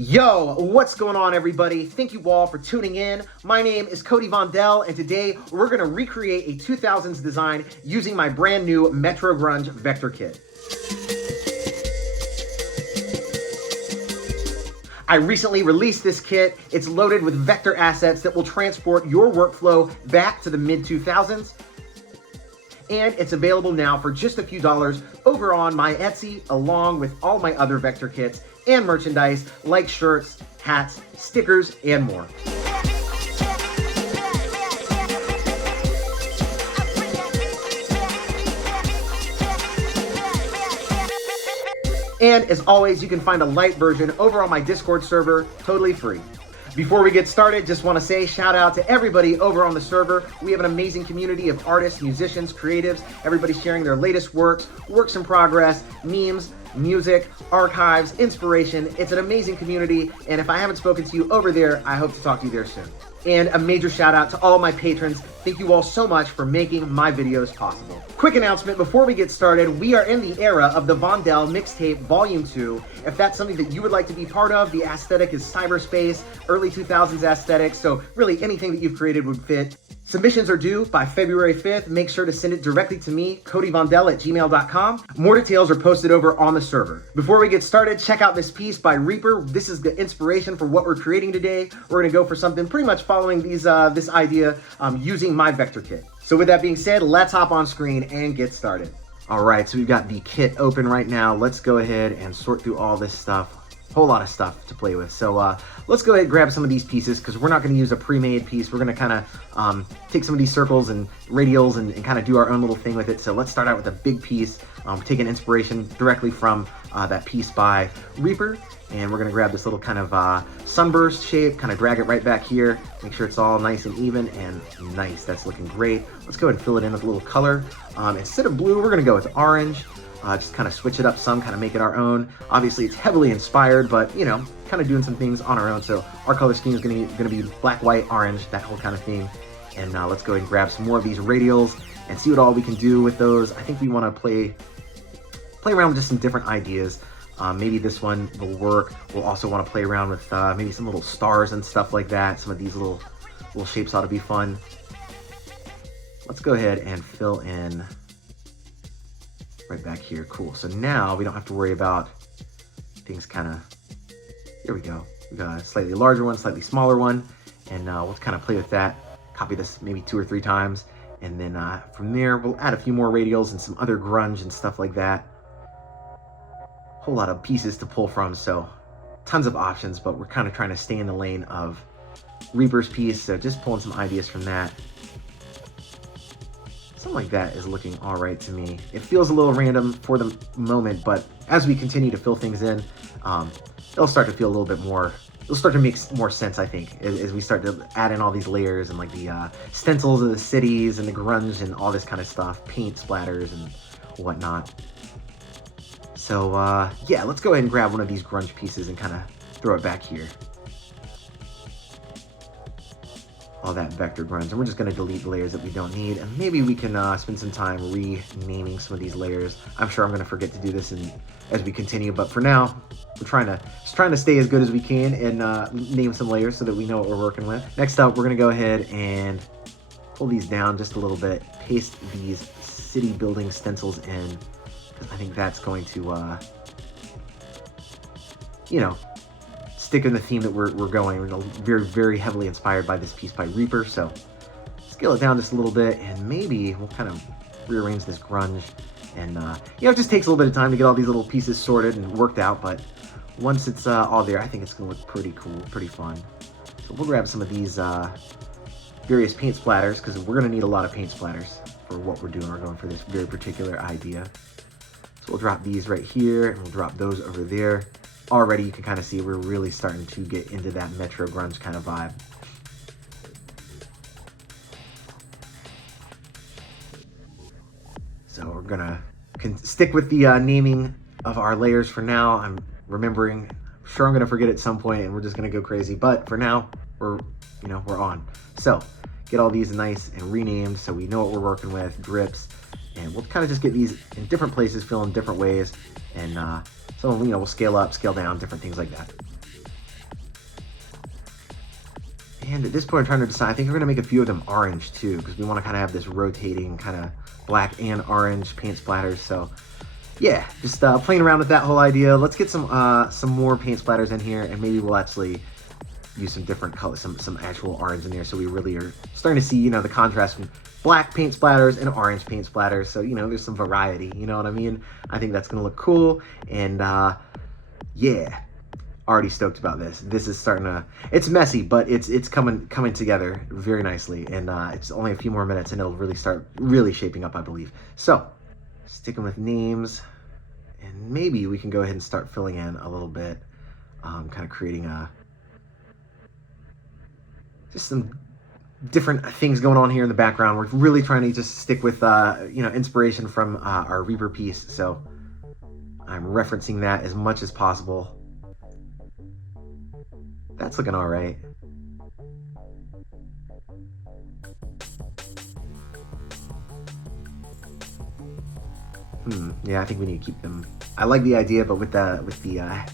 Yo, what's going on, everybody? Thank you all for tuning in. My name is CodyVondell, and today we're going to recreate a 2000s design using my brand new MetroGrunge vector kit. I recently released this kit. It's loaded with vector assets that will transport your workflow back to the mid-2000s. And it's available now for just a few dollars over on my Etsy, along with all my other vector kits and merchandise like shirts, hats, stickers, and more. And as always, you can find a light version over on my Discord server, totally free. Before we get started, just want to say shout out to everybody over on the server. We have an amazing community of artists, musicians, creatives, everybody sharing their latest works in progress, memes, music, archives, inspiration. It's an amazing community, and if I haven't spoken to you over there, I hope to talk to you there soon. And a major shout out to all my patrons. Thank you all so much for making my videos possible. Quick announcement before we get started, we are in the era of the Vondell Mixtape Volume 2. If that's something that you would like to be part of, the aesthetic is cyberspace, early 2000s aesthetic, so really anything that you've created would fit. Submissions are due by February 5th. Make sure to send it directly to me, CodyVondell@gmail.com. More details are posted over on the server. Before we get started, check out this piece by Reaper. This is the inspiration for what we're creating today. We're gonna go for something pretty much following this idea using my vector kit. So with that being said, let's hop on screen and get started. All right, so we've got the kit open right now. Let's go ahead and sort through all this stuff. Whole lot of stuff to play with. So let's go ahead and grab some of these pieces because we're not going to use a pre-made piece. We're going to kind of take some of these circles and radials and kind of do our own little thing with it. So let's start out with a big piece, taking inspiration directly from that piece by Reaper. And we're going to grab this little kind of sunburst shape, kind of drag it right back here. Make sure it's all nice and even and nice. That's looking great. Let's go ahead and fill it in with a little color. Instead of blue, we're going to go with orange. Just kind of switch it up some, kind of make it our own. Obviously, it's heavily inspired, but, you know, kind of doing some things on our own. So our color scheme is going to be black, white, orange, that whole kind of theme. And let's go ahead and grab some more of these radials and see what all we can do with those. I think we want to play around with just some different ideas. Maybe this one will work. We'll also want to play around with maybe some little stars and stuff like that. Some of these little shapes ought to be fun. Let's go ahead and fill in right back here. Cool. So now we don't have to worry about things kind of, here we go. We got a slightly larger one, slightly smaller one, and we'll kind of play with that. Copy this maybe 2 or 3 times, and then from there we'll add a few more radials and some other grunge and stuff like that. Whole lot of pieces to pull from, so tons of options, but we're kind of trying to stay in the lane of Reaper's piece, so just pulling some ideas from that. Something like that is looking all right to me. It feels a little random for the moment, but as we continue to fill things in, it'll start to feel a little bit more, it'll start to make more sense, I think, as we start to add in all these layers and like the stencils of the cities and the grunge and all this kind of stuff, paint splatters and whatnot. So yeah, let's go ahead and grab one of these grunge pieces and kind of throw it back here. All that vector grunge, and we're just going to delete the layers that we don't need, and maybe we can spend some time renaming some of these layers. I'm sure I'm going to forget to do this as we continue, but for now, we're trying to stay as good as we can and name some layers so that we know what we're working with. Next up, we're going to go ahead and pull these down just a little bit, paste these city building stencils in, because I think that's going to, you know, stick in the theme that we're going. We're very, very heavily inspired by this piece by Reaper, so scale it down just a little bit, and maybe we'll kind of rearrange this grunge. And you know, it just takes a little bit of time to get all these little pieces sorted and worked out, but once it's all there, I think it's gonna look pretty cool, pretty fun. So we'll grab some of these various paint splatters, because we're gonna need a lot of paint splatters for what we're doing. We're going for this very particular idea. So we'll drop these right here, and we'll drop those over there. Already you can kind of see we're really starting to get into that Metro Grunge kind of vibe. So we're gonna stick with the naming of our layers for now. I'm sure I'm gonna forget at some point and we're just gonna go crazy, but for now we're on. So get all these nice and renamed so we know what we're working with, drips, and we'll kind of just get these in different places, fill in different ways, and so we'll scale up, scale down, different things like that. And at this point, I'm trying to decide. I think we're going to make a few of them orange too, because we want to kind of have this rotating kind of black and orange paint splatters. So yeah, just playing around with that whole idea. Let's get some more paint splatters in here, and maybe we'll actually use some different colors, some actual orange in there, so we really are starting to see, you know, the contrast from black paint splatters and orange paint splatters. So, you know, there's some variety, you know what I mean? I think that's gonna look cool, and yeah, already stoked about this. This is starting to, it's messy, but it's coming together very nicely, and it's only a few more minutes and it'll really start shaping up, I believe. So sticking with names, and maybe we can go ahead and start filling in a little bit, kind of creating just some different things going on here in the background. We're really trying to just stick with you know, inspiration from our Reaper piece, so I'm referencing that as much as possible. That's looking all right. Yeah, I think we need to keep them. I like the idea, but with the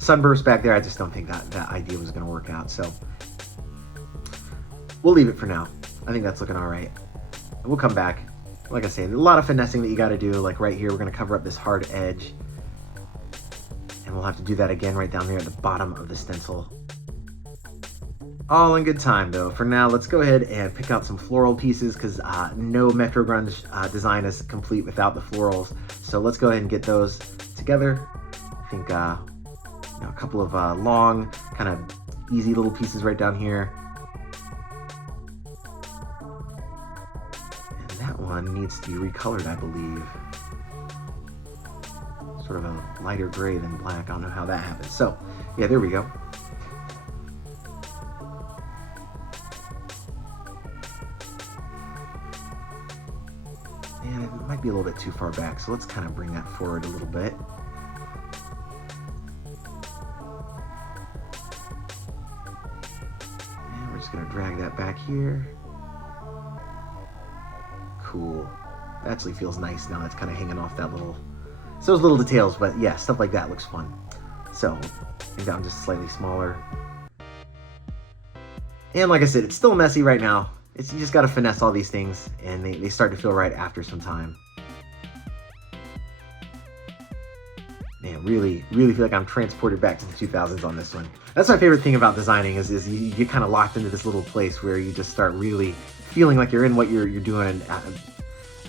sunburst back there, I just don't think that idea was going to work out. So we'll leave it for now. I think that's looking all right. We'll come back. Like I say, a lot of finessing that you got to do. Like right here, we're going to cover up this hard edge, and we'll have to do that again right down there at the bottom of the stencil. All in good time though. For now, let's go ahead and pick out some floral pieces, because no MetroGrunge design is complete without the florals. So let's go ahead and get those together. I think you know, a couple of long, kind of easy little pieces right down here. And that one needs to be recolored, I believe. Sort of a lighter gray than black. I don't know how that happens. So yeah, there we go. And it might be a little bit too far back, so let's kind of bring that forward a little bit. And we're just gonna drag that back here. Cool. That actually feels nice now. That's kind of hanging off that little, so those little details, but yeah, stuff like that looks fun. So bring down just slightly smaller. And like I said, it's still messy right now. You just got to finesse all these things, and they start to feel right after some time. Man, really feel like I'm transported back to the 2000s on this one. That's my favorite thing about designing is you get kind of locked into this little place where you just start really feeling like you're in what you're doing.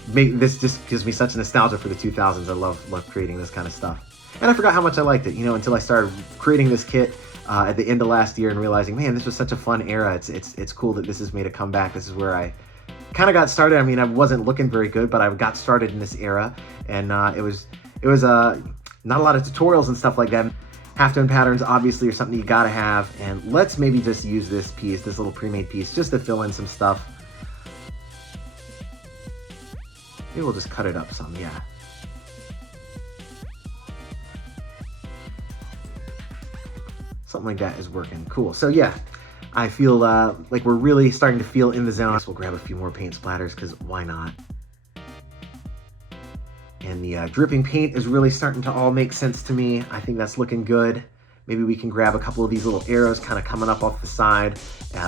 And this just gives me such nostalgia for the 2000s. I love creating this kind of stuff. And I forgot how much I liked it, you know, until I started creating this kit at the end of last year and realizing, man, this was such a fun era. It's cool that this has made a comeback. This is where I kind of got started. I mean, I wasn't looking very good, but I got started in this era, and it was not a lot of tutorials and stuff like that. Halftone patterns obviously are something you gotta have, and let's maybe just use this piece, this little pre-made piece, just to fill in some stuff. Maybe we'll just cut it up some, yeah. Something like that is working. Cool. So yeah, I feel like we're really starting to feel in the zone. We'll grab a few more paint splatters, because why not? And the dripping paint is really starting to all make sense to me. I think that's looking good. Maybe we can grab a couple of these little arrows kind of coming up off the side.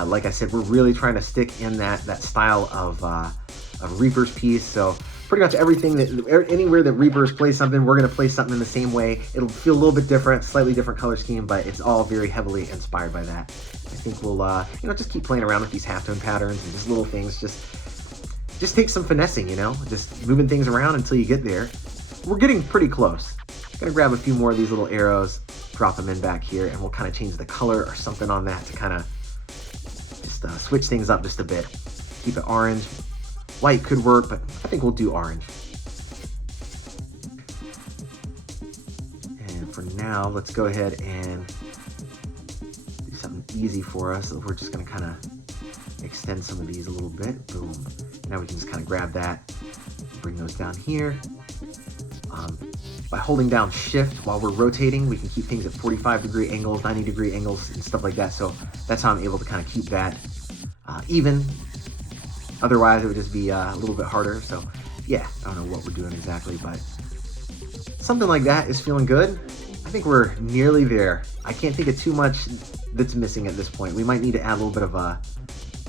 Like I said, we're really trying to stick in that style of Reaper's piece. So pretty much everything anywhere that Reapers play something, we're going to play something in the same way. It'll feel a little bit different, slightly different color scheme, but it's all very heavily inspired by that. I think we'll, you know, just keep playing around with these halftone patterns and just little things. Just take some finessing, you know, just moving things around until you get there. We're getting pretty close. Gonna grab a few more of these little arrows, drop them in back here, and we'll kind of change the color or something on that to kind of just switch things up just a bit. Keep it orange. White could work, but I think we'll do orange. And for now, let's go ahead and do something easy for us. So we're just gonna kind of extend some of these a little bit. Boom. Now we can just kind of grab that, bring those down here. By holding down shift while we're rotating, we can keep things at 45-degree angles, 90-degree angles, and stuff like that. So that's how I'm able to kind of keep that even. Otherwise, it would just be a little bit harder. So yeah, I don't know what we're doing exactly, but something like that is feeling good. I think we're nearly there. I can't think of too much that's missing at this point. We might need to add a little bit of a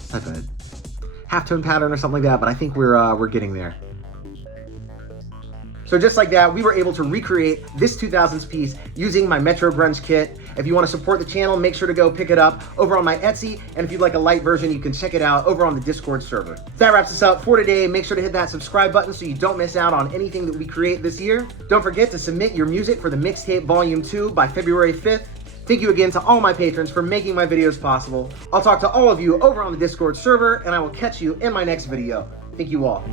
type of halftone pattern or something like that, but I think we're getting there. So just like that, we were able to recreate this 2000s piece using my MetroGrunge kit. If you want to support the channel, make sure to go pick it up over on my Etsy. And if you'd like a light version, you can check it out over on the Discord server. That wraps us up for today. Make sure to hit that subscribe button so you don't miss out on anything that we create this year. Don't forget to submit your music for the Mixtape Volume 2 by February 5th. Thank you again to all my patrons for making my videos possible. I'll talk to all of you over on the Discord server, and I will catch you in my next video. Thank you all.